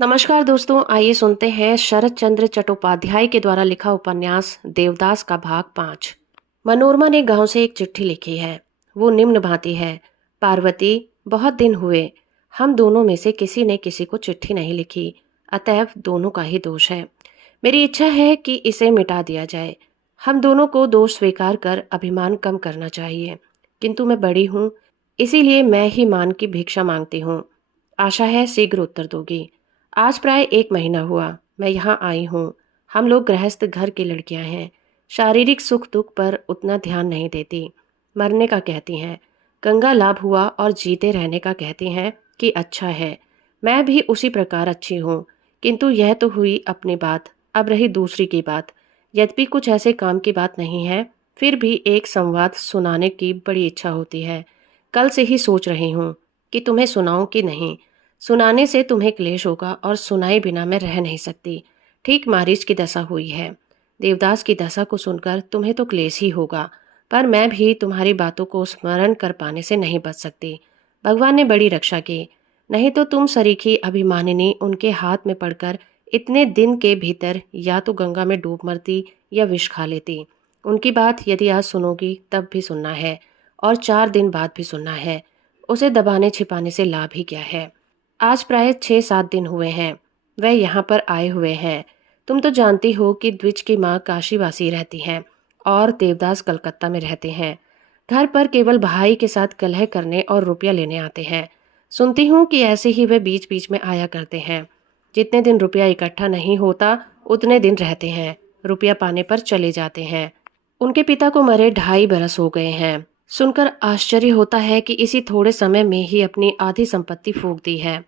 नमस्कार दोस्तों, आइए सुनते हैं शरत चंद्र चट्टोपाध्याय के द्वारा लिखा उपन्यास देवदास का भाग 5। मनोरमा ने गांव से एक चिट्ठी लिखी है। वो निम्न भांति है। पार्वती, बहुत दिन हुए हम दोनों में से किसी ने किसी को चिट्ठी नहीं लिखी, अतएव दोनों का ही दोष है। मेरी इच्छा है कि इसे मिटा दिया जाए। हम दोनों को दोष स्वीकार कर अभिमान कम करना चाहिए, किंतु मैं बड़ी हूँ, इसीलिए मैं ही मान की भिक्षा मांगती हूँ। आशा है शीघ्र उत्तर दोगी। आज प्राय 1 महीना हुआ मैं यहाँ आई हूँ। हम लोग गृहस्थ घर की लड़कियां हैं। शारीरिक सुख दुख पर उतना ध्यान नहीं देती। मरने का कहती हैं, गंगा लाभ हुआ, और जीते रहने का कहती हैं कि अच्छा है। मैं भी उसी प्रकार अच्छी हूँ, किंतु यह तो हुई अपनी बात। अब रही दूसरी की बात। यद्यपि कुछ ऐसे काम की बात नहीं है, फिर भी एक संवाद सुनाने की बड़ी इच्छा होती है। कल से ही सोच रही हूँ कि तुम्हें सुनाऊं कि नहीं। सुनाने से तुम्हें क्लेश होगा, और सुनाए बिना मैं रह नहीं सकती। ठीक मारीच की दशा हुई है। देवदास की दशा को सुनकर तुम्हें तो क्लेश ही होगा, पर मैं भी तुम्हारी बातों को स्मरण कर पाने से नहीं बच सकती। भगवान ने बड़ी रक्षा की, नहीं तो तुम सरीखी अभिमानिनी उनके हाथ में पड़कर इतने दिन के भीतर या तो गंगा में डूब मरती या विष खा लेती। उनकी बात यदि आज सुनोगी तब भी सुनना है, और 4 दिन बाद भी सुनना है। उसे दबाने छिपाने से लाभ ही क्या है। आज प्राय 6-7 दिन हुए हैं वह यहाँ पर आए हुए हैं। तुम तो जानती हो कि द्विज की माँ काशीवासी रहती हैं, और देवदास कलकत्ता में रहते हैं। घर पर केवल भाई के साथ कलह करने और रुपया लेने आते हैं। सुनती हूँ कि ऐसे ही वे बीच बीच में आया करते हैं। जितने दिन रुपया इकट्ठा नहीं होता उतने दिन रहते हैं, रुपया पाने पर चले जाते हैं। उनके पिता को मरे 2.5 बरस हो गए हैं। सुनकर आश्चर्य होता है कि इसी थोड़े समय में ही अपनी आधी संपत्ति फूंक दी है।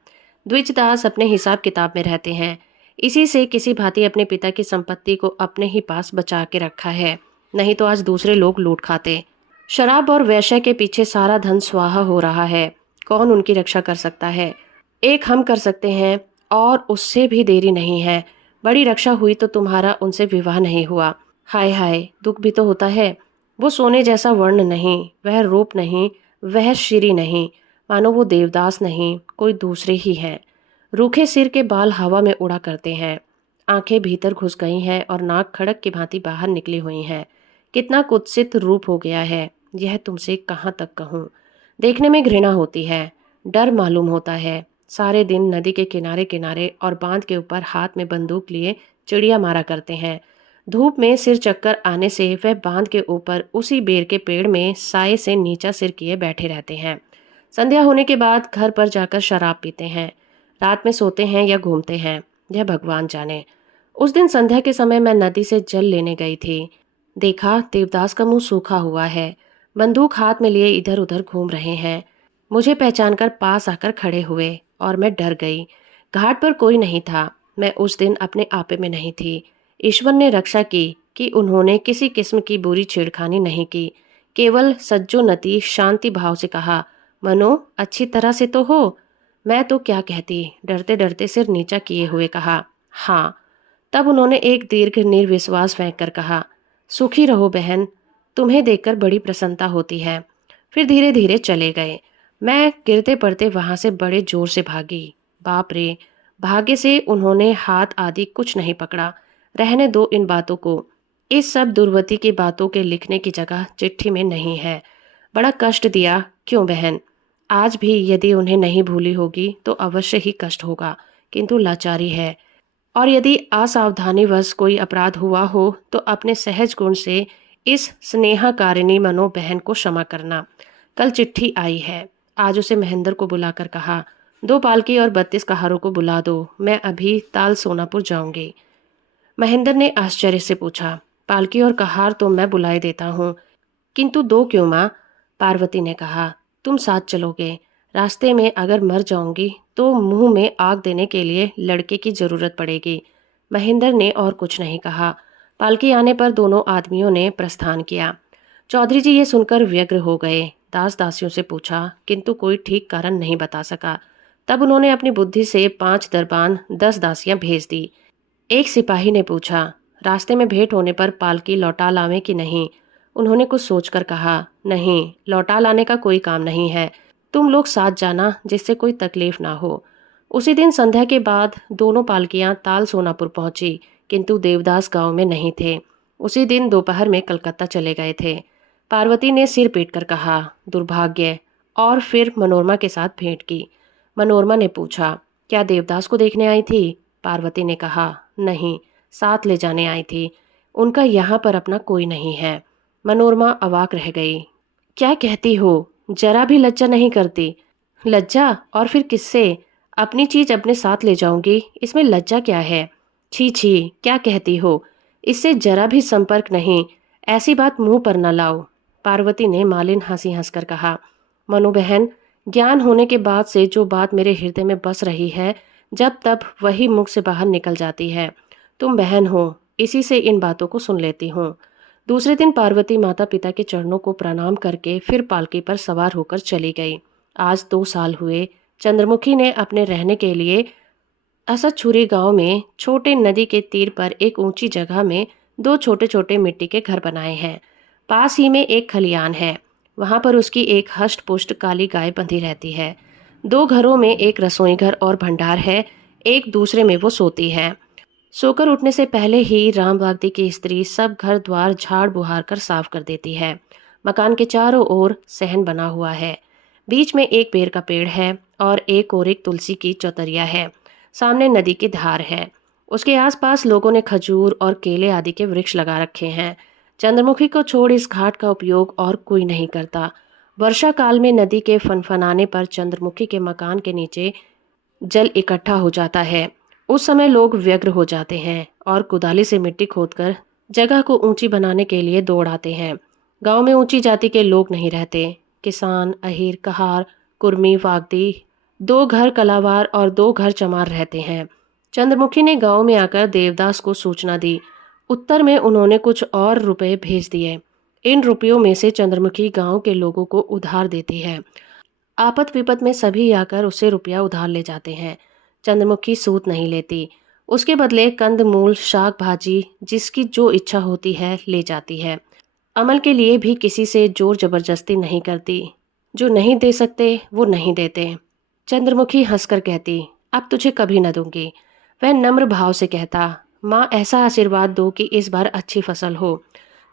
द्विजदास अपने हिसाब किताब में रहते हैं। इसी से किसी भांति अपने पिता की संपत्ति को अपने ही पास बचा के रखा है, नहीं तो आज दूसरे लोग लूट खाते। शराब और वैश्य के पीछे सारा धन स्वाहा हो रहा है। कौन उनकी रक्षा कर सकता है? एक हम कर सकते हैं, और उससे भी देरी नहीं है। बड़ी रक्षा हुई तो तुम्हारा उनसे विवाह नहीं हुआ। हाय हाय, दुख भी तो होता है। वो सोने जैसा वर्ण नहीं, वह रूप नहीं, वह श्री नहीं, मानो वो देवदास नहीं, कोई दूसरे ही हैं। रूखे सिर के बाल हवा में उड़ा करते हैं। आंखें भीतर घुस गई हैं और नाक खड़क की भांति बाहर निकली हुई हैं। कितना कुत्सित रूप हो गया है, यह तुमसे कहाँ तक कहूँ। देखने में घृणा होती है, डर मालूम होता है। सारे दिन नदी के किनारे किनारे और बांध के ऊपर हाथ में बंदूक लिए चिड़िया मारा करते हैं। धूप में सिर चक्कर आने से वह बांध के ऊपर उसी बेर के पेड़ में साए से नीचा सिर किए बैठे रहते हैं। संध्या होने के बाद घर पर जाकर शराब पीते हैं। रात में सोते हैं या घूमते हैं, यह भगवान जाने। उस दिन संध्या के समय मैं नदी से जल लेने गई थी। देखा देवदास का मुंह सूखा हुआ है, बंदूक हाथ में लिए इधर उधर घूम रहे हैं। मुझे पहचानकर पास आकर खड़े हुए, और मैं डर गई। घाट पर कोई नहीं था। मैं उस दिन अपने आपे में नहीं थी। ईश्वर ने रक्षा की कि उन्होंने किसी किस्म की बुरी छेड़खानी नहीं की। केवल सज्जोनति शांति भाव से कहा, मनो अच्छी तरह से तो हो? मैं तो क्या कहती, डरते डरते सिर नीचा किए हुए कहा, हाँ। तब उन्होंने एक दीर्घ निर्विश्वास फेंक कर कहा, सुखी रहो बहन, तुम्हें देखकर बड़ी प्रसन्नता होती है। फिर धीरे धीरे चले गए। मैं गिरते पड़ते वहां से बड़े जोर से भागी। बाप रे, भाग्य से उन्होंने हाथ आदि कुछ नहीं पकड़ा। रहने दो इन बातों को। इस सब दुर्वती की बातों के लिखने की जगह चिट्ठी में नहीं है। बड़ा कष्ट दिया, क्यों बहन? आज भी यदि उन्हें नहीं भूली होगी तो अवश्य ही कष्ट होगा, किंतु लाचारी है। और यदि असावधानीवश कोई अपराध हुआ हो तो अपने सहज गुण से इस स्नेहकारिणी मनो बहन को क्षमा करना। कल चिट्ठी आई है। आज उसे महेंद्र को बुलाकर कहा, 2 पालकी और 32 कहारों को बुला दो, मैं अभी ताल सोनापुर जाऊंगी। महेंद्र ने आश्चर्य से पूछा, पालकी और कहार तो मैं बुलाए देता हूँ, किंतु 2 क्यों माँ? पार्वती ने कहा, तुम साथ चलोगे। रास्ते में अगर मर जाऊंगी तो मुंह में आग देने के लिए लड़के की जरूरत पड़ेगी। महेंद्र ने और कुछ नहीं कहा। पालकी आने पर दोनों आदमियों ने प्रस्थान किया। चौधरी जी ये सुनकर व्यग्र हो गए। दास दासियों से पूछा, किंतु कोई ठीक कारण नहीं बता सका। तब उन्होंने अपनी बुद्धि से 5 दरबान 10 दासियां भेज दी। एक सिपाही ने पूछा, रास्ते में भेंट होने पर पालकी लौटा लावे कि नहीं? उन्होंने कुछ सोचकर कहा, नहीं, लौटा लाने का कोई काम नहीं है। तुम लोग साथ जाना, जिससे कोई तकलीफ ना हो। उसी दिन संध्या के बाद दोनों पालकियां ताल सोनापुर पहुंची, किंतु देवदास गांव में नहीं थे। उसी दिन दोपहर में कलकत्ता चले गए थे। पार्वती ने सिर पीट कर कहा, दुर्भाग्य। और फिर मनोरमा के साथ भेंट की। मनोरमा ने पूछा, क्या देवदास को देखने आई थी? पार्वती ने कहा, नहीं, साथ ले जाने आई थी। उनका यहाँ पर अपना कोई नहीं है। मनोरमा अवाक रह गई। क्या कहती हो? जरा भी लज्जा नहीं करती? लज्जा? और फिर किससे? अपनी चीज अपने साथ ले जाऊंगी, इसमें लज्जा क्या है? छी छी, क्या कहती हो? इससे जरा भी संपर्क नहीं। ऐसी बात मुंह पर न लाओ। पार्वती ने मालिन हंसी हंसकर कहा, मनु बहन, ज्ञान होने के बाद से जो बात मेरे हृदय में बस रही है, जब तब वही मुख से बाहर निकल जाती है। तुम बहन हो, इसी से इन बातों को सुन लेती हूँ। दूसरे दिन पार्वती माता पिता के चरणों को प्रणाम करके फिर पालकी पर सवार होकर चली गई। आज 2 साल हुए। चंद्रमुखी ने अपने रहने के लिए असतछुरी गांव में छोटे नदी के तीर पर एक ऊंची जगह में 2 छोटे छोटे मिट्टी के घर बनाए हैं। पास ही में एक खलियान है। वहां पर उसकी एक हष्ट पुष्ट काली गाय बंधी रहती है। 2 घरों में एक रसोई घर और भंडार है। एक दूसरे में वो सोती है। सोकर उठने से पहले ही राम बागदी की स्त्री सब घर द्वार झाड़ बुहार कर साफ कर देती है। मकान के चारों ओर सहन बना हुआ है। बीच में एक बेर का पेड़ है और एक तुलसी की चौतरिया है। सामने नदी की धार है। उसके आसपास लोगों ने खजूर और केले आदि के वृक्ष लगा रखे हैं। चंद्रमुखी को छोड़ इस घाट का उपयोग और कोई नहीं करता। वर्षा काल में नदी के फनफनाने पर चंद्रमुखी के मकान के नीचे जल इकट्ठा हो जाता है। उस समय लोग व्यग्र हो जाते हैं और कुदाली से मिट्टी खोदकर जगह को ऊंची बनाने के लिए दौड़ आते हैं। गांव में ऊंची जाति के लोग नहीं रहते। किसान, अहीर, कहार, कुर्मी, वागदी, 2 घर कलावार और 2 घर चमार रहते हैं। चंद्रमुखी ने गांव में आकर देवदास को सूचना दी। उत्तर में उन्होंने कुछ और रुपए भेज दिए। इन रुपयों में से चंद्रमुखी गांव के लोगों को उधार देती है। आफत विपत में सभी आकर उससे रुपया उधार ले जाते हैं। चंद्रमुखी सूत नहीं लेती। उसके बदले कंद मूल, शाक भाजी, जिसकी जो इच्छा होती है ले जाती है। अमल के लिए भी किसी से जोर जबरदस्ती नहीं करती। जो नहीं दे सकते वो नहीं देते। चंद्रमुखी हंसकर कहती, अब तुझे कभी न दूंगी। वह नम्र भाव से कहता, माँ ऐसा आशीर्वाद दो कि इस बार अच्छी फसल हो।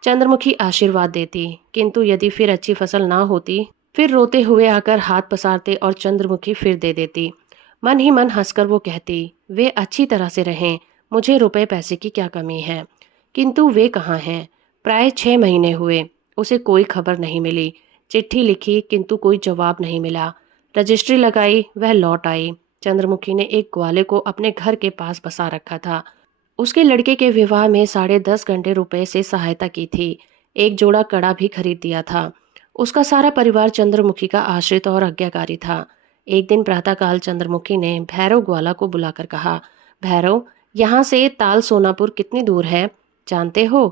चंद्रमुखी आशीर्वाद देती, किंतु यदि फिर अच्छी फसल ना होती, फिर रोते हुए आकर हाथ पसारते और चंद्रमुखी फिर दे देती। मन ही मन हंसकर वो कहती, वे अच्छी तरह से रहें, मुझे रुपए पैसे की क्या कमी है। किंतु वे कहाँ हैं? प्राय 6 महीने हुए, उसे कोई खबर नहीं मिली। चिट्ठी लिखी किंतु कोई जवाब नहीं मिला। रजिस्ट्री लगाई, वह लौट आई। चंद्रमुखी ने एक ग्वाले को अपने घर के पास बसा रखा था। उसके लड़के के विवाह में 10.5 घंटे रुपए से सहायता की थी। एक जोड़ा कड़ा भी खरीद दिया था। उसका सारा परिवार चंद्रमुखी का आश्रित और आज्ञाकारी था। एक दिन प्रातःकाल चंद्रमुखी ने भैरव ग्वाला को बुलाकर कहा, भैरव, यहाँ से ताल सोनापुर कितनी दूर है, जानते हो?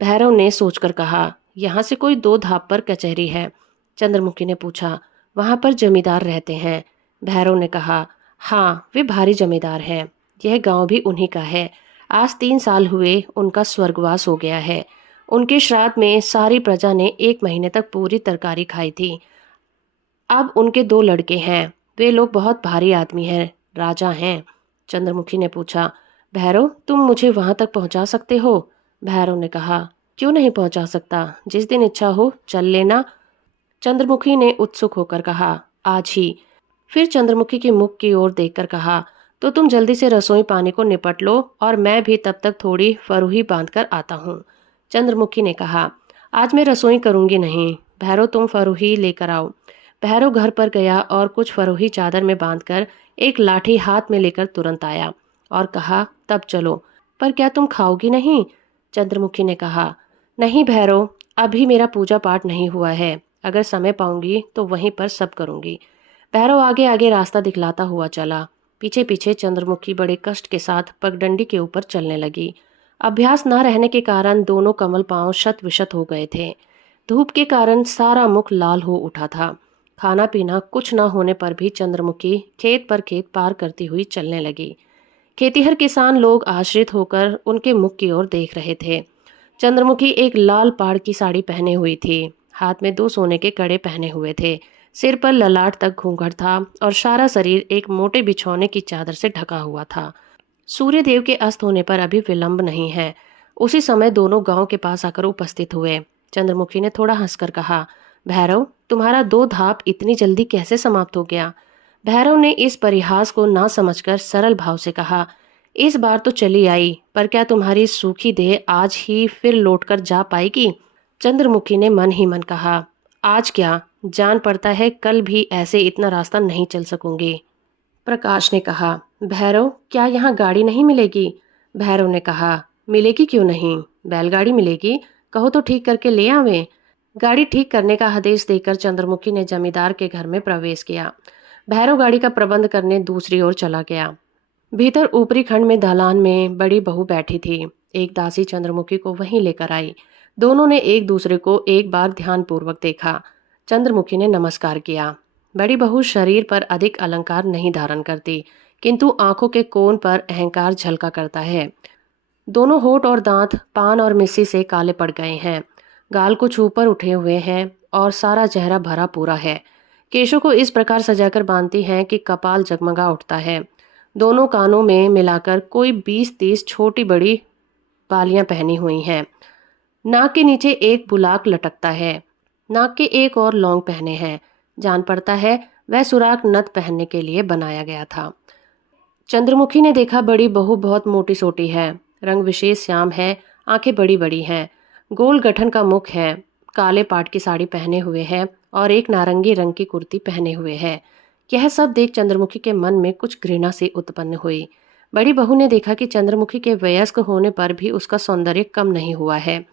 भैरव ने सोचकर कहा, यहाँ से कोई 2 धाप पर कचहरी है। चंद्रमुखी ने पूछा, वहाँ पर जमींदार रहते हैं? भैरव ने कहा, हाँ, वे भारी जमींदार हैं। यह गांव भी उन्हीं का है। आज 3 साल हुए उनका स्वर्गवास हो गया है। उनके श्राद्ध में सारी प्रजा ने 1 महीने तक पूरी तरकारी खाई थी। अब उनके 2 लड़के हैं। वे लोग बहुत भारी आदमी हैं, राजा हैं। चंद्रमुखी ने पूछा, भैरव, तुम मुझे वहां तक पहुंचा सकते हो? भैरव ने कहा, क्यों नहीं पहुंचा सकता, जिस दिन इच्छा हो चल लेना। चंद्रमुखी ने उत्सुक होकर कहा, आज ही। फिर चंद्रमुखी के मुख की ओर देखकर कहा, तो तुम जल्दी से रसोई पानी को निपट लो और मैं भी तब तक थोड़ी फरूही बांध कर आता हूँ। चंद्रमुखी ने कहा, आज मैं रसोई करूंगी नहीं, भैरव तुम फरूही लेकर आओ। भैरव घर पर गया और कुछ फरूही चादर में बांधकर एक लाठी हाथ में लेकर तुरंत आया और कहा, तब चलो। पर क्या तुम खाओगी नहीं? चंद्रमुखी ने कहा, नहीं भैरव, अभी मेरा पूजा पाठ नहीं हुआ है। अगर समय पाऊंगी तो वहीं पर सब करूंगी। भैरव आगे आगे रास्ता दिखलाता हुआ चला। पीछे पीछे चंद्रमुखी बड़े कष्ट के साथ पगडंडी के ऊपर चलने लगी। अभ्यास न रहने के कारण दोनों कमल पांव शत विशत हो गए थे। धूप के कारण सारा मुख लाल हो उठा था। खाना पीना कुछ न होने पर भी चंद्रमुखी खेत पर खेत पार करती हुई चलने लगी। खेतीहर किसान लोग आश्रित होकर उनके मुख की ओर देख रहे थे। चंद्रमुखी एक लाल पाड़ की साड़ी पहने हुई थी। हाथ में 2 सोने के कड़े पहने हुए थे। सिर पर ललाट तक घूंघट था और सारा शरीर एक मोटे बिछौने की चादर से ढका हुआ था। सूर्यदेव के अस्त होने पर अभी विलंब नहीं है। उसी समय दोनों गांव के पास आकर उपस्थित हुए। चंद्रमुखी ने थोड़ा हंसकर कहा, भैरव, तुम्हारा दो धाप इतनी जल्दी कैसे समाप्त हो गया? भैरव ने इस परिहास को ना समझकर सरल भाव से कहा, इस बार तो चली आई, पर क्या तुम्हारी सूखी देह आज ही फिर लौटकर जा पाएगी? चंद्रमुखी ने मन ही मन कहा, आज क्या, जान पड़ता है कल भी ऐसे इतना रास्ता नहीं चल सकूंगी। प्रकाश ने कहा, भैरव, क्या यहाँ गाड़ी नहीं मिलेगी? भैरव ने कहा, मिलेगी क्यों नहीं, बैलगाड़ी मिलेगी, कहो तो ठीक करके ले आवे। गाड़ी ठीक करने का आदेश देकर चंद्रमुखी ने जमींदार के घर में प्रवेश किया। भैरव गाड़ी का प्रबंध करने दूसरी ओर चला गया। भीतर ऊपरी खंड में दालान में बड़ी बहू बैठी थी। एक दासी चंद्रमुखी को वहीं लेकर आई। दोनों ने एक दूसरे को एक बार ध्यानपूर्वक देखा। चंद्रमुखी ने नमस्कार किया। बड़ी बहू शरीर पर अधिक अलंकार नहीं धारण करती, किंतु आंखों के कोण पर अहंकार झलका करता है। दोनों होठ और दांत पान और मिस्सी से काले पड़ गए हैं। गाल कुछ ऊपर उठे हुए हैं और सारा चेहरा भरा पूरा है। केशों को इस प्रकार सजाकर बांधती हैं कि कपाल जगमगा उठता है। दोनों कानों में मिलाकर कोई 20-30 छोटी बड़ी बालियां पहनी हुई हैं। नाक के नीचे एक बुलाक लटकता है। नाक के एक और लौंग पहने हैं। जान पड़ता है वह सुराख नथ पहनने के लिए बनाया गया था। चंद्रमुखी ने देखा, बड़ी बहू बहुत मोटी सोटी है, रंग विशेष श्याम है, आंखें बड़ी बड़ी हैं, गोल गठन का मुख है, काले पाट की साड़ी पहने हुए है और एक नारंगी रंग की कुर्ती पहने हुए है। यह सब देख चंद्रमुखी के मन में कुछ घृणा से उत्पन्न हुई। बड़ी बहू ने देखा कि चंद्रमुखी के वयस्क होने पर भी उसका सौंदर्य कम नहीं हुआ है।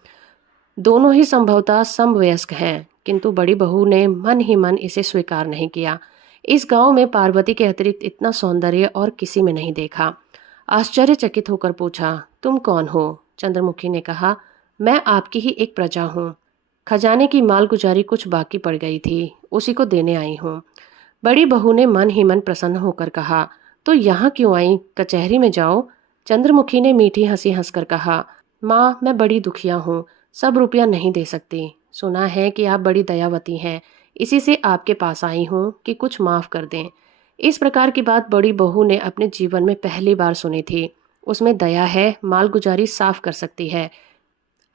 दोनों ही संभवतः समवयस्क हैं, किंतु बड़ी बहू ने मन ही मन इसे स्वीकार नहीं किया। इस गांव में पार्वती के अतिरिक्त इतना सौंदर्य और किसी में नहीं देखा। आश्चर्यचकित होकर पूछा, तुम कौन हो? चंद्रमुखी ने कहा, मैं आपकी ही एक प्रजा हूँ। खजाने की मालगुजारी कुछ बाकी पड़ गई थी, उसी को देने आई हूँ। बड़ी बहू ने मन ही मन प्रसन्न होकर कहा, तो यहाँ क्यों आई? कचहरी में जाओ। चंद्रमुखी ने मीठी हंसी हंसकर कहा, माँ, मैं बड़ी दुखिया हूँ, सब रुपया नहीं दे सकती। सुना है कि आप बड़ी दयावती हैं, इसी से आपके पास आई हूँ कि कुछ माफ कर दें। इस प्रकार की बात बड़ी बहू ने अपने जीवन में पहली बार सुनी थी। उसमें दया है, मालगुजारी साफ कर सकती है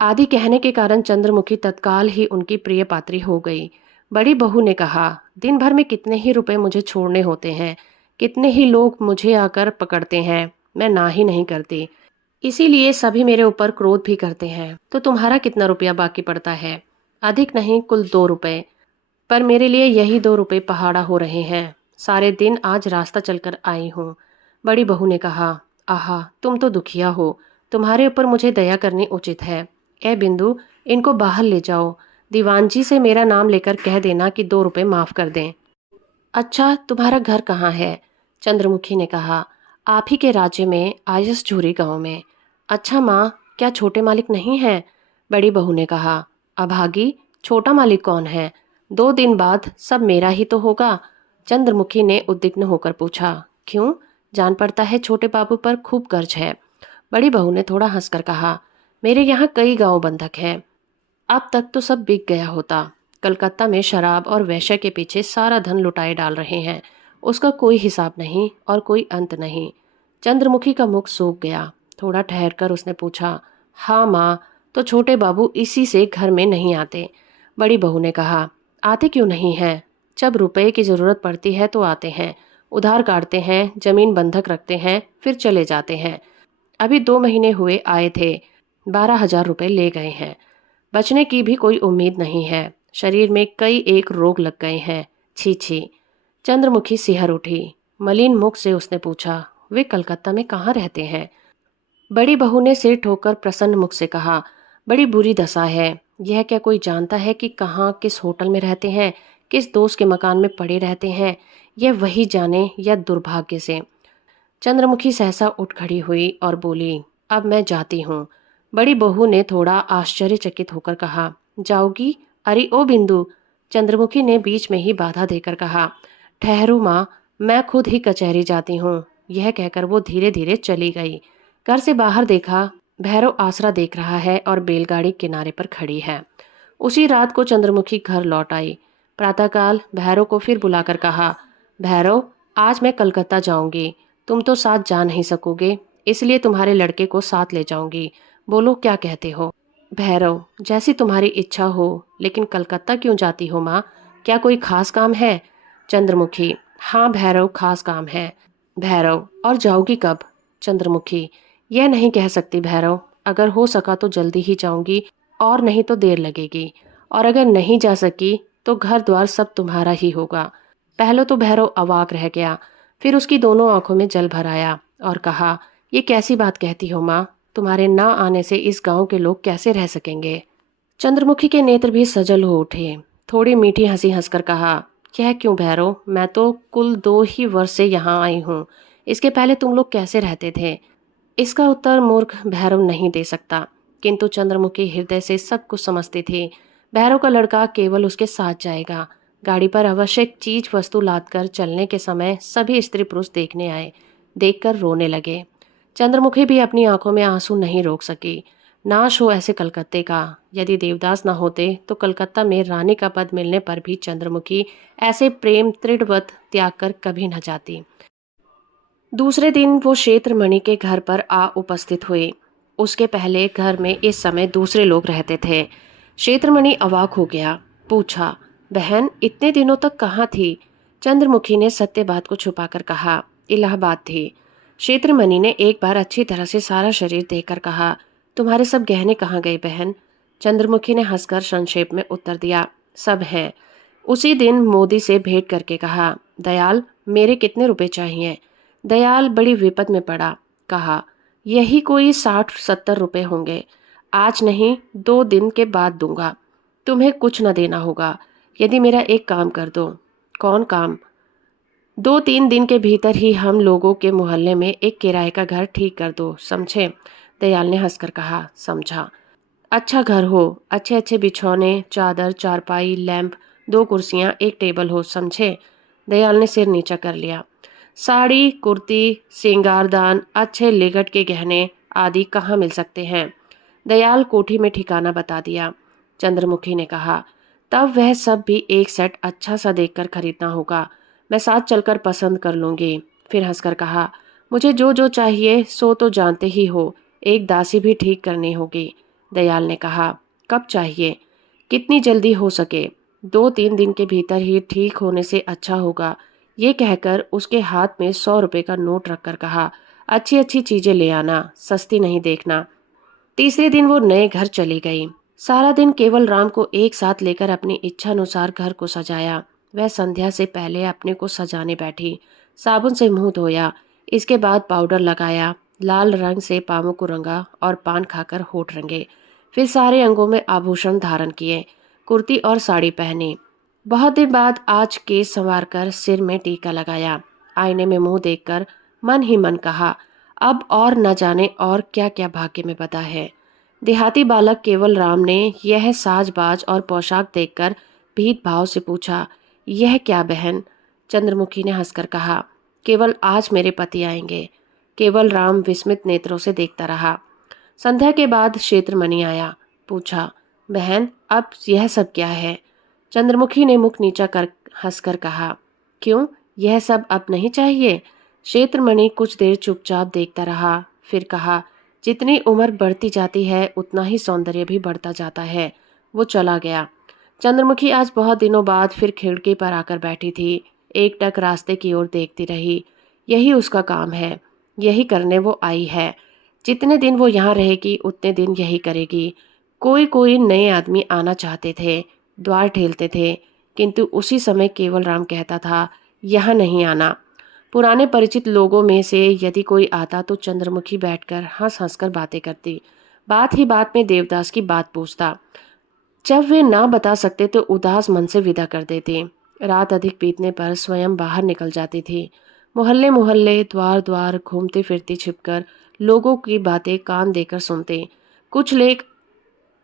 आदि कहने के कारण चंद्रमुखी तत्काल ही उनकी प्रिय पात्री हो गई। बड़ी बहू ने कहा, दिन भर में कितने ही रुपए मुझे छोड़ने होते हैं, कितने ही लोग मुझे आकर पकड़ते हैं, मैं ना ही नहीं करती। इसीलिए सभी मेरे ऊपर क्रोध भी करते हैं। तो तुम्हारा कितना रुपया बाकी पड़ता है? अधिक नहीं, कुल 2 रुपए। पर मेरे लिए यही 2 रुपए पहाड़ा हो रहे हैं। सारे दिन आज रास्ता चलकर आई हूँ। बड़ी बहू ने कहा, आहा, तुम तो दुखिया हो, तुम्हारे ऊपर मुझे दया करनी उचित है। ए बिंदु, इनको बाहर ले जाओ। दीवान जी से मेरा नाम लेकर कह देना कि 2 रुपए माफ कर दें। अच्छा, तुम्हारा घर कहाँ है? चंद्रमुखी ने कहा, आप ही के राज्य में, आयस झूरी गांव में। अच्छा माँ, क्या छोटे मालिक नहीं हैं? बड़ी बहू ने कहा, अभागी, छोटा मालिक कौन है? 2 दिन बाद सब मेरा ही तो होगा। चंद्रमुखी ने उद्विग्न होकर पूछा, क्यों? जान पड़ता है छोटे बाबू पर खूब कर्ज है। बड़ी बहू ने थोड़ा हंसकर कहा, मेरे यहाँ कई गांव बंधक हैं। अब तक तो सब बिक गया होता। कलकत्ता में शराब और वैश्य के पीछे सारा धन लुटाए डाल रहे हैं। उसका कोई हिसाब नहीं और कोई अंत नहीं। चंद्रमुखी का मुख सूख गया। थोड़ा ठहरकर उसने पूछा, हाँ माँ, तो छोटे बाबू इसी से घर में नहीं आते? बड़ी बहू ने कहा, आते क्यों नहीं हैं? जब रुपए की जरूरत पड़ती है तो आते हैं, उधार काटते हैं, जमीन बंधक रखते हैं, फिर चले जाते हैं। अभी 2 महीने हुए आए थे, 12,000 रुपए ले गए हैं। बचने की भी कोई उम्मीद नहीं है। शरीर में कई एक रोग लग गए हैं। छी छी। चंद्रमुखी सिहर उठी। मलिन मुख से उसने पूछा, वे कलकत्ता में कहाँ रहते हैं? बड़ी बहू ने सिर ठोकर प्रसन्न मुख से कहा, बड़ी बुरी दशा है। यह क्या कोई जानता है कि कहाँ किस होटल में रहते हैं, किस दोस्त के मकान में पड़े रहते हैं? यह वही जाने, या दुर्भाग्य से। चंद्रमुखी सहसा उठ खड़ी हुई और बोली, अब मैं जाती हूँ। बड़ी बहू ने थोड़ा आश्चर्यचकित होकर कहा, जाओगी? अरे ओ बिंदु। चंद्रमुखी ने बीच में ही बाधा देकर कहा, ठहरू माँ, मैं खुद ही कचहरी जाती हूँ। यह कहकर वो धीरे धीरे चली गई। घर से बाहर देखा, भैरव आसरा देख रहा है और बैलगाड़ी किनारे पर खड़ी है। उसी रात को चंद्रमुखी घर लौट आई। प्रातःकाल भैरव को फिर बुलाकर कहा, भैरव, आज मैं कलकत्ता जाऊंगी। तुम तो साथ जा नहीं सकोगे, इसलिए तुम्हारे लड़के को साथ ले जाऊंगी। बोलो क्या कहते हो? भैरव, जैसी तुम्हारी इच्छा हो, लेकिन कलकत्ता क्यों जाती हो माँ? क्या कोई खास काम है? चंद्रमुखी, हाँ भैरव, खास काम है। भैरव, और जाओगी कब? चंद्रमुखी, यह नहीं कह सकती भैरव, अगर हो सका तो जल्दी ही जाऊंगी, और नहीं तो देर लगेगी, और अगर नहीं जा सकी तो घर द्वार सब तुम्हारा ही होगा। पहले तो भैरव अवाक रह गया, फिर उसकी दोनों आंखों में जल भर आया और कहा, ये कैसी बात कहती हो माँ? तुम्हारे ना आने से इस गांव के लोग कैसे रह सकेंगे? चंद्रमुखी के नेत्र भी सजल हो उठे। थोड़ी मीठी हंसी हंसकर कहा, यह क्यों भैरव, मैं तो कुल 2 ही वर्ष से यहाँ आई हूँ। इसके पहले तुम लोग कैसे रहते थे? इसका उत्तर मूर्ख भैरव नहीं दे सकता, किंतु चंद्रमुखी हृदय से सब कुछ समझती थी। भैरव का लड़का केवल उसके साथ जाएगा। गाड़ी पर आवश्यक चीज वस्तु लादकर चलने के समय सभी स्त्री पुरुष देखने आए। देखकर रोने लगे। चंद्रमुखी भी अपनी आंखों में आंसू नहीं रोक सकी। नाश हो ऐसे कलकत्ते का। यदि देवदास न होते तो कलकत्ता में रानी का पद मिलने पर भी चंद्रमुखी ऐसे प्रेम दृढ़वत त्याग कर कभी न जाती। दूसरे दिन वो क्षेत्रमणि के घर पर आ उपस्थित हुए। उसके पहले घर में इस समय दूसरे लोग रहते थे। क्षेत्रमणि अवाक हो गया। पूछा, बहन, इतने दिनों तक कहाँ थी? चंद्रमुखी ने सत्य बात को छुपाकर कहा, इलाहाबाद थी। क्षेत्रमणि ने एक बार अच्छी तरह से सारा शरीर देखकर कहा, तुम्हारे सब गहने कहाँ गए बहन? चंद्रमुखी ने हंसकर संक्षेप में उत्तर दिया, सब हैं। उसी दिन मोदी से भेंट करके कहा, दयाल, मेरे कितने रुपए चाहिए? दयाल बड़ी विपद में पड़ा। कहा, यही कोई 60-70 रुपए होंगे। आज नहीं, 2 दिन के बाद दूंगा। तुम्हें कुछ न देना होगा, यदि मेरा एक काम कर दो। कौन काम? 2-3 दिन के भीतर ही हम लोगों के मोहल्ले में एक किराए का घर ठीक कर दो, समझे? दयाल ने हंसकर कहा, समझा। अच्छा घर हो, अच्छे अच्छे बिछौने, चादर, चारपाई, लैंप, 2 कुर्सियां, एक टेबल हो, समझे? दयाल ने सिर नीचा कर लिया। साड़ी, कुर्ती, सिंगारदान, अच्छे लेगट के गहने आदि कहाँ मिल सकते हैं? दयाल कोठी में ठिकाना बता दिया। चंद्रमुखी ने कहा, तब वह सब भी एक सेट अच्छा सा देखकर खरीदना होगा। मैं साथ चलकर पसंद कर लूंगी। फिर हंसकर कहा, मुझे जो जो चाहिए सो तो जानते ही हो, एक दासी भी ठीक करनी होगी। दयाल ने कहा, कब चाहिए? कितनी जल्दी हो सके। 2-3 दिन के भीतर ही ठीक होने से अच्छा होगा। ये कहकर उसके हाथ में 100 रुपए का नोट रखकर कहा, अच्छी अच्छी चीजें ले आना, सस्ती नहीं देखना। तीसरे दिन वो नए घर चली गई। सारा दिन केवल राम को एक साथ लेकर अपनी इच्छा अनुसार घर को सजाया। वह संध्या से पहले अपने को सजाने बैठी। साबुन से मुंह धोया, इसके बाद पाउडर लगाया, लाल रंग से पांवों को रंगा और पान खाकर होठ रंगे। फिर सारे अंगों में आभूषण धारण किए, कुर्ती और साड़ी पहनी। बहुत दिन बाद आज केस संवार कर सिर में टीका लगाया। आईने में मुंह देखकर मन ही मन कहा, अब और न जाने और क्या क्या भाग्य में बता है। देहाती बालक केवल राम ने यह साजबाज और पोशाक देखकर भीत भाव से पूछा, यह क्या बहन? चंद्रमुखी ने हंसकर कहा, केवल आज मेरे पति आएंगे। केवल राम विस्मित नेत्रों से देखता रहा। संध्या के बाद क्षेत्रमणि आया। पूछा, बहन, अब यह सब क्या है? चंद्रमुखी ने मुख नीचा कर हंसकर कहा, क्यों, यह सब अब नहीं चाहिए? क्षेत्रमणि कुछ देर चुपचाप देखता रहा, फिर कहा, जितनी उम्र बढ़ती जाती है उतना ही सौंदर्य भी बढ़ता जाता है। वो चला गया। चंद्रमुखी आज बहुत दिनों बाद फिर खिड़की पर आकर बैठी थी। एक टक रास्ते की ओर देखती रही। यही उसका काम है, यही करने वो आई है। जितने दिन वो यहाँ रहेगी उतने दिन यही करेगी। कोई कोई नए आदमी आना चाहते थे, द्वार ठेलते थे, किंतु उसी समय केवल राम कहता था, यहाँ नहीं आना। पुराने परिचित लोगों में से यदि कोई आता तो चंद्रमुखी बैठकर हंस हंस कर बातें करती। बात ही बात में देवदास की बात पूछता। जब वे ना बता सकते तो उदास मन से विदा कर देते। रात अधिक बीतने पर स्वयं बाहर निकल जाती थी। मोहल्ले मोहल्ले, द्वार द्वार घूमती फिरती छिपकर लोगों की बातें कान देकर सुनते।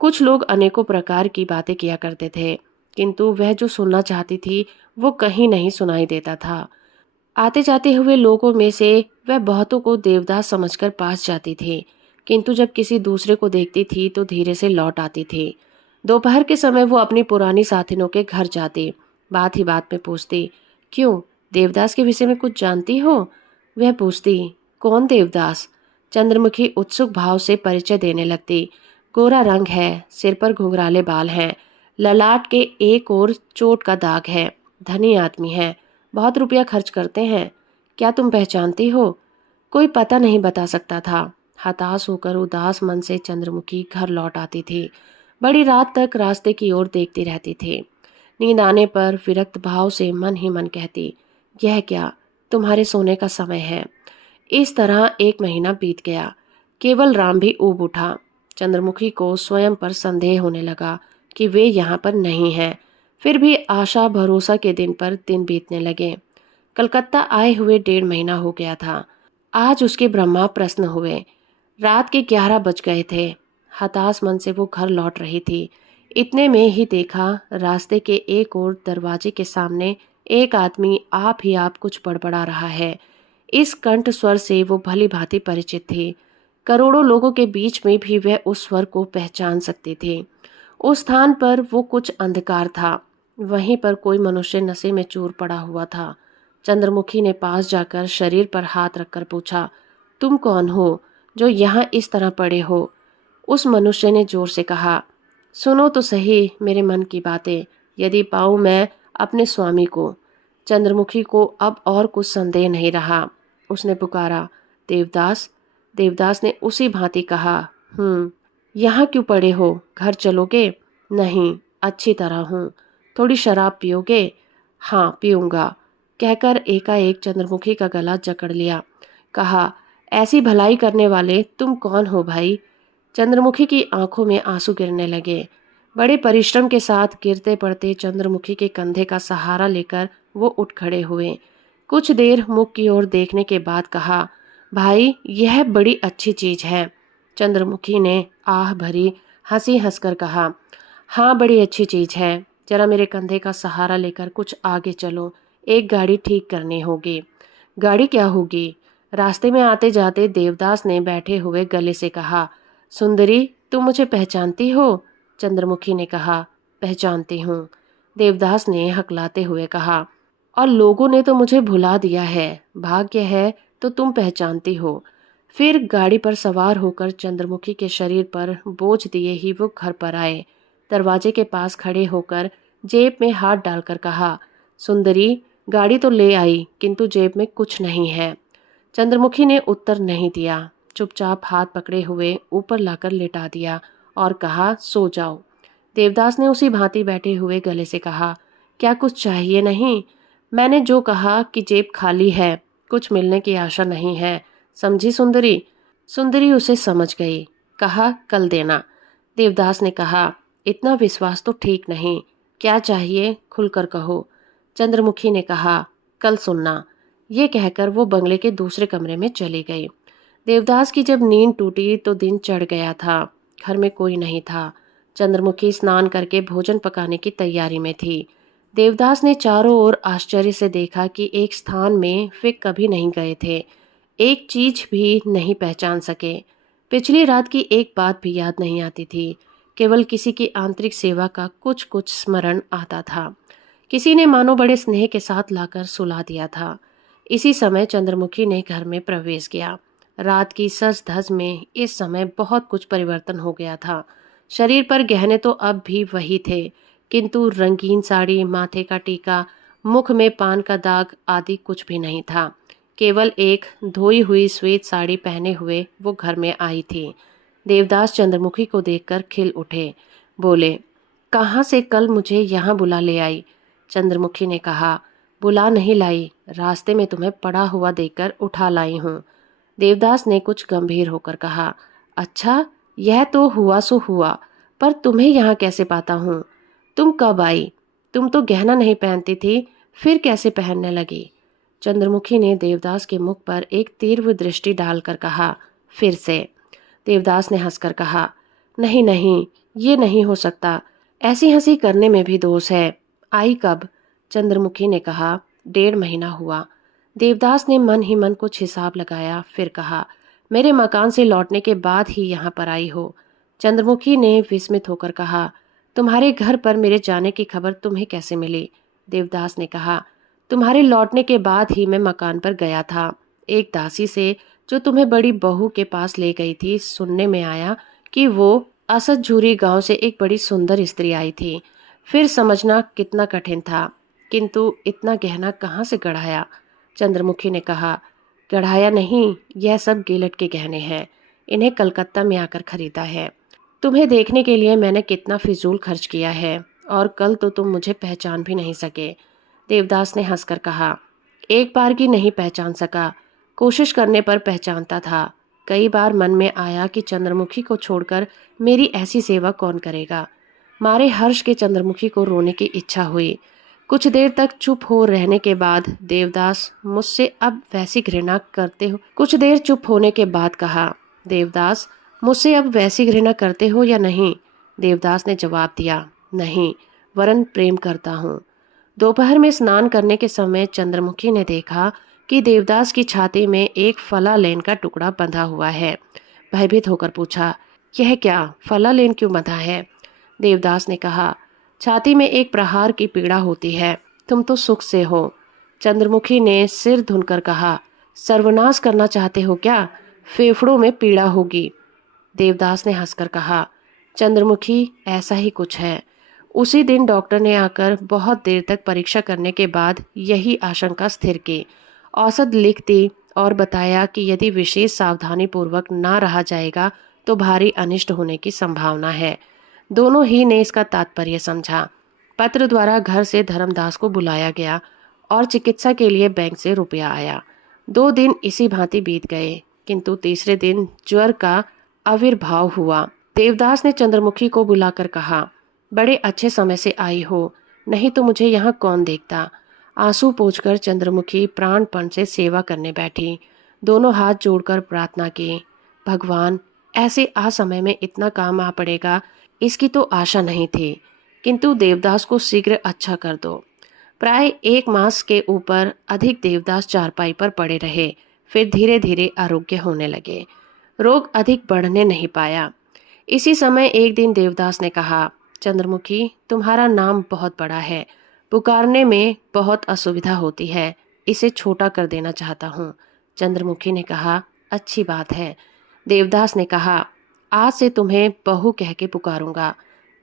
कुछ लोग अनेकों प्रकार की बातें किया करते थे, किंतु वह जो सुनना चाहती थी वो कहीं नहीं सुनाई देता था। आते जाते हुए लोगों में से वह बहुतों को देवदास समझकर पास जाती थी, किंतु जब किसी दूसरे को देखती थी तो धीरे से लौट आती थी। दोपहर के समय वो अपनी पुरानी साथिनों के घर जाती। बात ही बात में पूछती, क्यों, देवदास के विषय में कुछ जानती हो? वह पूछती, कौन देवदास? चंद्रमुखी उत्सुक भाव से परिचय देने लगती। गोरा रंग है, सिर पर घुंघराले बाल हैं, ललाट के एक और चोट का दाग है, धनी आदमी है, बहुत रुपया खर्च करते हैं। क्या तुम पहचानती हो? कोई पता नहीं बता सकता था। हताश होकर उदास मन से चंद्रमुखी घर लौट आती थी। बड़ी रात तक रास्ते की ओर देखती रहती थी। नींद आने पर विरक्त भाव से मन ही मन कहती, यह क्या, तुम्हारे सोने का समय है। इस तरह 1 महीना बीत गया। केवल राम भी ऊब उठा। चंद्रमुखी को स्वयं पर संदेह होने लगा कि वे यहाँ पर नहीं हैं। फिर भी आशा भरोसा के दिन पर दिन बीतने लगे। कलकत्ता आए हुए 1.5 महीना हो गया था। आज उसके ब्रह्मा प्रसन्न हुए। रात के 11 बज गए थे। हताश मन से वो घर लौट रही थी। इतने में ही देखा, रास्ते के एक और दरवाजे के सामने एक आदमी आप ही आप कुछ बड़बड़ा रहा है। इस कंठ स्वर से वो भली भांति परिचित थी। करोड़ों लोगों के बीच में भी वह उस स्वर को पहचान सकती थी। उस स्थान पर वो कुछ अंधकार था। वहीं पर कोई मनुष्य नशे में चूर पड़ा हुआ था। चंद्रमुखी ने पास जाकर शरीर पर हाथ रखकर पूछा, तुम कौन हो जो यहाँ इस तरह पड़े हो? उस मनुष्य ने जोर से कहा, सुनो तो सही मेरे मन की बातें, यदि पाऊं मैं अपने स्वामी को। चंद्रमुखी को अब और कुछ संदेह नहीं रहा। उसने पुकारा, देवदास। देवदास ने उसी भांति कहा, यहाँ क्यों पड़े हो, घर चलोगे? नहीं, अच्छी तरह हूँ। थोड़ी शराब पियोगे? हाँ, पीऊँगा, कहकर एकाएक चंद्रमुखी का गला जकड़ लिया। कहा, ऐसी भलाई करने वाले तुम कौन हो भाई? चंद्रमुखी की आंखों में आंसू गिरने लगे। बड़े परिश्रम के साथ गिरते पड़ते चंद्रमुखी के कंधे का सहारा लेकर वो उठ खड़े हुए। कुछ देर मुख की ओर देखने के बाद कहा, भाई यह बड़ी अच्छी चीज है। चंद्रमुखी ने आह भरी हंसी हंसकर कहा, हाँ बड़ी अच्छी चीज है। जरा मेरे कंधे का सहारा लेकर कुछ आगे चलो, एक गाड़ी ठीक करनी होगी। गाड़ी क्या होगी? रास्ते में आते जाते देवदास ने बैठे हुए गले से कहा, सुंदरी तुम मुझे पहचानती हो? चंद्रमुखी ने कहा, पहचानती हूँ। देवदास ने हकलाते हुए कहा, और लोगों ने तो मुझे भुला दिया है, भाग्य है तो तुम पहचानती हो। फिर गाड़ी पर सवार होकर चंद्रमुखी के शरीर पर बोझ दिए ही वो घर पर आए। दरवाजे के पास खड़े होकर जेब में हाथ डालकर कहा, सुंदरी गाड़ी तो ले आई किंतु जेब में कुछ नहीं है। चंद्रमुखी ने उत्तर नहीं दिया। चुपचाप हाथ पकड़े हुए ऊपर लाकर लेटा दिया और कहा, सो जाओ। देवदास ने उसी भांति बैठे हुए गले से कहा, क्या कुछ चाहिए नहीं? मैंने जो कहा कि जेब खाली है, कुछ मिलने की आशा नहीं है, समझी सुंदरी? सुंदरी उसे समझ गई। कहा, कल देना। देवदास ने कहा, इतना विश्वास तो ठीक नहीं, क्या चाहिए खुलकर कहो। चंद्रमुखी ने कहा, कल सुनना। ये कहकर वो बंगले के दूसरे कमरे में चली गई। देवदास की जब नींद टूटी तो दिन चढ़ गया था। घर में कोई नहीं था। चंद्रमुखी स्नान करके भोजन पकाने की तैयारी में थी। देवदास ने चारों ओर आश्चर्य से देखा कि एक स्थान में वे कभी नहीं गए थे। एक चीज भी नहीं पहचान सके। पिछली रात की एक बात भी याद नहीं आती थी। केवल किसी की आंतरिक सेवा का कुछ कुछ स्मरण आता था। किसी ने मानो बड़े स्नेह के साथ लाकर सुला दिया था। इसी समय चंद्रमुखी ने घर में प्रवेश किया। रात की सज धज में इस समय बहुत कुछ परिवर्तन हो गया था। शरीर पर गहने तो अब भी वही थे, किंतु रंगीन साड़ी, माथे का टीका, मुख में पान का दाग आदि कुछ भी नहीं था। केवल एक धोई हुई श्वेत साड़ी पहने हुए वो घर में आई थी। देवदास चंद्रमुखी को देखकर खिल उठे। बोले, कहाँ से कल मुझे यहाँ बुला ले आई? चंद्रमुखी ने कहा, बुला नहीं लाई, रास्ते में तुम्हें पड़ा हुआ देखकर उठा लाई हूँ। देवदास ने कुछ गंभीर होकर कहा, अच्छा यह तो हुआ सो हुआ, पर तुम्हें यहाँ कैसे पाता हूँ? तुम कब आई? तुम तो गहना नहीं पहनती थी, फिर कैसे पहनने लगी? चंद्रमुखी ने देवदास के मुख पर एक तीव्र दृष्टि डालकर कहा, फिर से। देवदास ने हंसकर कहा, नहीं नहीं, ये नहीं हो सकता, ऐसी हंसी करने में भी दोष है। आई कब? चंद्रमुखी ने कहा, 1.5 महीना हुआ। देवदास ने मन ही मन कुछ हिसाब लगाया, फिर कहा, मेरे मकान से लौटने के बाद ही यहाँ पर आई हो। चंद्रमुखी ने विस्मित होकर कहा, तुम्हारे घर पर मेरे जाने की खबर तुम्हें कैसे मिली? देवदास ने कहा, तुम्हारे लौटने के बाद ही मैं मकान पर गया था। एक दासी से जो तुम्हें बड़ी बहू के पास ले गई थी, सुनने में आया कि वो असदझूरी गांव से एक बड़ी सुंदर स्त्री आई थी। फिर समझना कितना कठिन था, किंतु इतना गहना कहाँ से गढ़ाया? चंद्रमुखी ने कहा, गढ़ाया नहीं, यह सब गिलट के गहने हैं। इन्हें कलकत्ता में आकर खरीदा है। तुम्हें देखने के लिए मैंने कितना फिजूल खर्च किया है, और कल तो तुम मुझे पहचान भी नहीं सके। देवदास ने हंसकर कहा, एक बार की नहीं पहचान सका, कोशिश करने पर पहचानता था। कई बार मन में आया कि चंद्रमुखी को छोड़कर मेरी ऐसी सेवा कौन करेगा। मारे हर्ष के चंद्रमुखी को रोने की इच्छा हुई। कुछ देर तक चुप हो रहने के बाद देवदास मुझसे अब वैसी घृणा करते हो कुछ देर चुप होने के बाद कहा, देवदास मुझसे अब वैसी घृणा करते हो या नहीं? देवदास ने जवाब दिया, नहीं, वरन प्रेम करता हूँ। दोपहर में स्नान करने के समय चंद्रमुखी ने देखा कि देवदास की छाती में एक फलालेन का टुकड़ा बंधा हुआ है। भयभीत होकर पूछा, यह क्या, फलालेन क्यों बंधा है? देवदास ने कहा, छाती में एक प्रहार की पीड़ा होती है, तुम तो सुख से हो। चंद्रमुखी ने सिर धुनकर कहा, सर्वनाश करना चाहते हो क्या? फेफड़ों में पीड़ा होगी। देवदास ने हंसकर कहा, चंद्रमुखी ऐसा ही कुछ है। उसी दिन डॉक्टर ने आकर बहुत देर तक परीक्षा करने के बाद यही आशंका स्थिर की। औसत लिख दी और बताया कि यदि विशेष सावधानी पूर्वक ना रहा जाएगा तो भारी अनिष्ट होने की संभावना है। दोनों ही ने इसका तात्पर्य समझा। पत्र द्वारा घर से धर्मदास को बुलाया गया और चिकित्सा के लिए बैंक से रुपया आया। 2 दिन इसी भांति बीत गए, किंतु तीसरे दिन ज्वर का आविर्भाव हुआ। देवदास ने चंद्रमुखी को बुलाकर कहा, बड़े अच्छे समय से आई हो, नहीं तो मुझे यहाँ कौन देखता। आंसू पोंछकर चंद्रमुखी प्राणपण से सेवा करने बैठी। दोनों हाथ जोड़कर प्रार्थना की, भगवान, ऐसे असमय में इतना काम आ पड़ेगा, इसकी तो आशा नहीं थी, किंतु देवदास को शीघ्र अच्छा कर दो। प्राय 1 मास के ऊपर अधिक देवदास चारपाई पर पड़े रहे। फिर धीरे धीरे आरोग्य होने लगे। रोग अधिक बढ़ने नहीं पाया। इसी समय एक दिन देवदास ने कहा, चंद्रमुखी, तुम्हारा नाम बहुत बड़ा है, पुकारने में बहुत असुविधा होती है, इसे छोटा कर देना चाहता हूँ। चंद्रमुखी ने कहा, अच्छी बात है। देवदास ने कहा, आज से तुम्हें बहू कह के पुकारूंगा।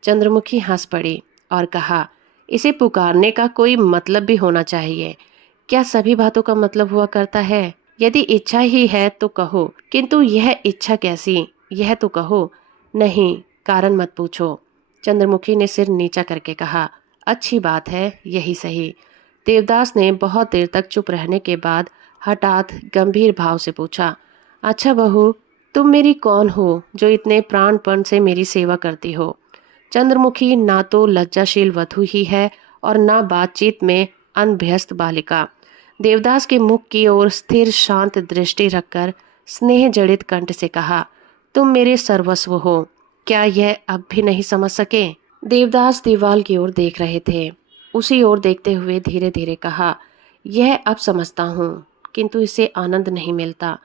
चंद्रमुखी हंस पड़ी और कहा, इसे पुकारने का कोई मतलब भी होना चाहिए। क्या सभी बातों का मतलब हुआ करता है? यदि इच्छा ही है तो कहो, किंतु यह इच्छा कैसी, यह तो कहो। नहीं, कारण मत पूछो। चंद्रमुखी ने सिर नीचा करके कहा, अच्छी बात है, यही सही। देवदास ने बहुत देर तक चुप रहने के बाद हठात गंभीर भाव से पूछा, अच्छा बहू, तुम मेरी कौन हो जो इतने प्राणपण से मेरी सेवा करती हो? चंद्रमुखी ना तो लज्जाशील वधू ही है और ना बातचीत में अनभ्यस्त बालिका। देवदास के मुख की ओर स्थिर शांत दृष्टि रखकर स्नेह जड़ित कंठ से कहा, तुम मेरे सर्वस्व हो, क्या यह अब भी नहीं समझ सके? देवदास दीवार की ओर देख रहे थे। उसी ओर देखते हुए धीरे धीरे कहा, यह अब समझता हूँ, किंतु इससे आनंद नहीं मिलता।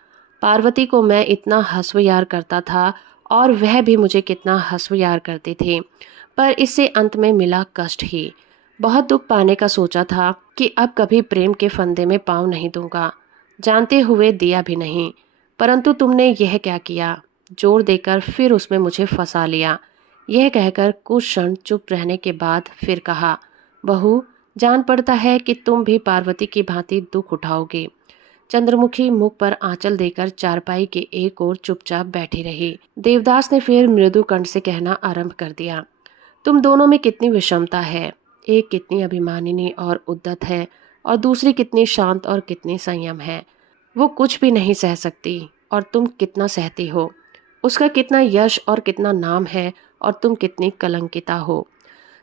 पार्वती को मैं इतना हंसविहार करता था और वह भी मुझे कितना हंसविहार करती थी, पर इससे अंत में मिला कष्ट ही। बहुत दुख पाने का सोचा था कि अब कभी प्रेम के फंदे में पाँव नहीं दूंगा, जानते हुए दिया भी नहीं, परंतु तुमने यह क्या किया, जोर देकर फिर उसमें मुझे फंसा लिया। यह कहकर कुछ क्षण चुप रहने के बाद फिर कहा, बहू, जान पड़ता है कि तुम भी पार्वती की भांति दुख उठाओगे। चंद्रमुखी मुख पर आंचल देकर चारपाई के एक ओर चुपचाप बैठी रही। देवदास ने फिर मृदु कंठ से कहना आरंभ कर दिया, तुम दोनों में कितनी विषमता है। एक कितनी अभिमानिनी और उद्दत है और दूसरी कितनी शांत और कितनी संयम है। वो कुछ भी नहीं सह सकती और तुम कितना सहती हो। उसका कितना यश और कितना नाम है और तुम कितनी कलंकिता हो।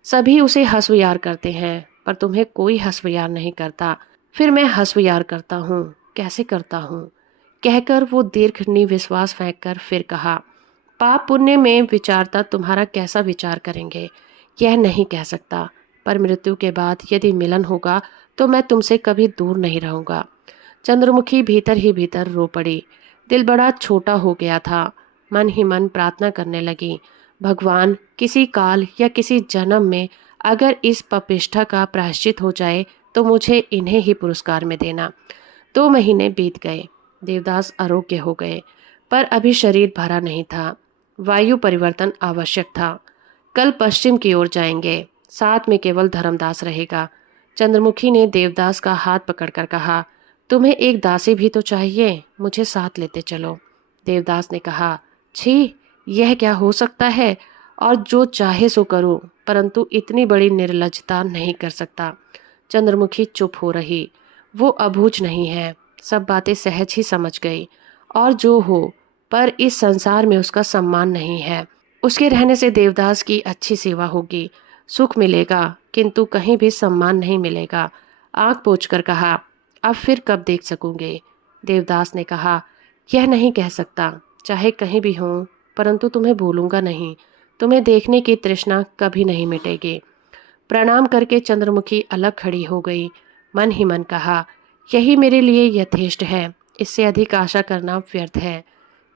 सभी उसे हंसविहार करते हैं, पर तुम्हें कोई हंसविहार नहीं करता। फिर मैं हंसविहार करता हूँ, कैसे करता हूँ? कहकर वो दीर्घ निविश्वास फेंक कर फिर कहा, पाप पुण्य में विचारता तुम्हारा कैसा विचार करेंगे, यह नहीं कह सकता, पर मृत्यु के बाद यदि मिलन होगा तो मैं तुमसे कभी दूर नहीं रहूँगा। चंद्रमुखी भीतर ही भीतर रो पड़ी। दिल बड़ा छोटा हो गया था। मन ही मन प्रार्थना करने लगी, भगवान, किसी काल या किसी जन्म में अगर इस पापिष्ठा का प्रायश्चित हो जाए तो मुझे इन्हें ही पुरस्कार में देना। 2 महीने बीत गए। देवदास आरोग्य हो गए, पर अभी शरीर भरा नहीं था। वायु परिवर्तन आवश्यक था। कल पश्चिम की ओर जाएंगे, साथ में केवल धर्मदास रहेगा। चंद्रमुखी ने देवदास का हाथ पकड़कर कहा, तुम्हें एक दासी भी तो चाहिए, मुझे साथ लेते चलो। देवदास ने कहा, छी, यह क्या हो सकता है, और जो चाहे सो करूं, परंतु इतनी बड़ी निर्लज्जता नहीं कर सकता। चंद्रमुखी चुप हो रही। वो अबूझ नहीं है, सब बातें सहज ही समझ गई। और जो हो, पर इस संसार में उसका सम्मान नहीं है। उसके रहने से देवदास की अच्छी सेवा होगी, सुख मिलेगा, किंतु कहीं भी सम्मान नहीं मिलेगा। आंख पोंछकर कहा, अब फिर कब देख सकूंगे? देवदास ने कहा, यह नहीं कह सकता, चाहे कहीं भी हूँ, परंतु तुम्हें भूलूंगा नहीं। तुम्हें देखने की तृष्णा कभी नहीं मिटेगी। प्रणाम करके चंद्रमुखी अलग खड़ी हो गई। मन ही मन कहा, यही मेरे लिए यथेष्ट है, इससे अधिक आशा करना व्यर्थ है।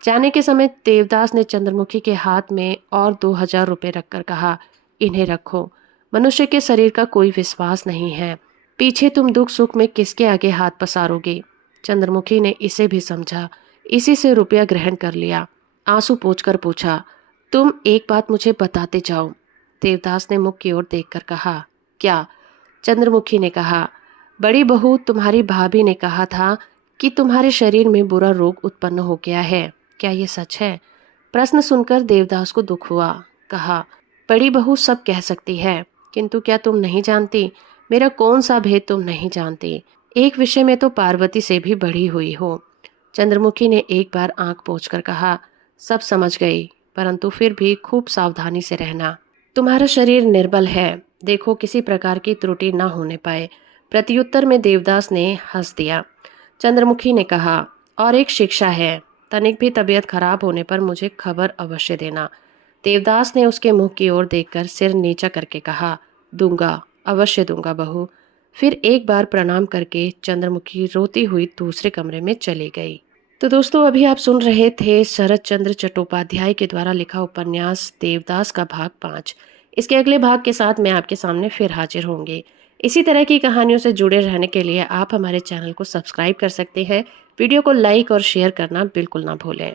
जाने के समय देवदास ने चंद्रमुखी के हाथ में और 2000 रुपये रखकर कहा, इन्हें रखो। मनुष्य के शरीर का कोई विश्वास नहीं है, पीछे तुम दुख सुख में किसके आगे हाथ पसारोगे। चंद्रमुखी ने इसे भी समझा, इसी से रुपया ग्रहण कर लिया। आंसू पोंछकर पूछा, तुम एक बात मुझे बताते जाओ। देवदास ने मुख की ओर देखकर कहा, क्या? चंद्रमुखी ने कहा, बड़ी बहू, तुम्हारी भाभी ने कहा था कि तुम्हारे शरीर में बुरा रोग उत्पन्न हो गया है, क्या ये सच है? प्रश्न सुनकर देवदास को दुख हुआ। कहा, बड़ी बहू सब कह सकती है, किंतु क्या तुम नहीं जानती? मेरा कौन सा भेद तुम नहीं जानती? एक विषय में तो पार्वती से भी बड़ी हुई हो। चंद्रमुखी ने एक बार आंख पोंछकर कहा, सब समझ गई, परंतु फिर भी खूब सावधानी से रहना। तुम्हारा शरीर निर्बल है, देखो किसी प्रकार की त्रुटि न होने पाए। प्रत्युत्तर में देवदास ने हंस दिया। चंद्रमुखी ने कहा, और एक शिक्षा है, तनिक भी तबीयत खराब होने पर मुझे खबर अवश्य देना। देवदास ने उसके मुंह की ओर देखकर सिर नीचा करके कहा, दूंगा, अवश्य दूंगा बहू। फिर एक बार प्रणाम करके चंद्रमुखी रोती हुई दूसरे कमरे में चली गई। तो दोस्तों, अभी आप सुन रहे थे शरत चंद्र चट्टोपाध्याय के द्वारा लिखा उपन्यास देवदास का भाग 5। इसके अगले भाग के साथ मैं आपके सामने फिर हाजिर होंगे। इसी तरह की कहानियों से जुड़े रहने के लिए आप हमारे चैनल को सब्सक्राइब कर सकते हैं। वीडियो को लाइक और शेयर करना बिल्कुल ना भूलें।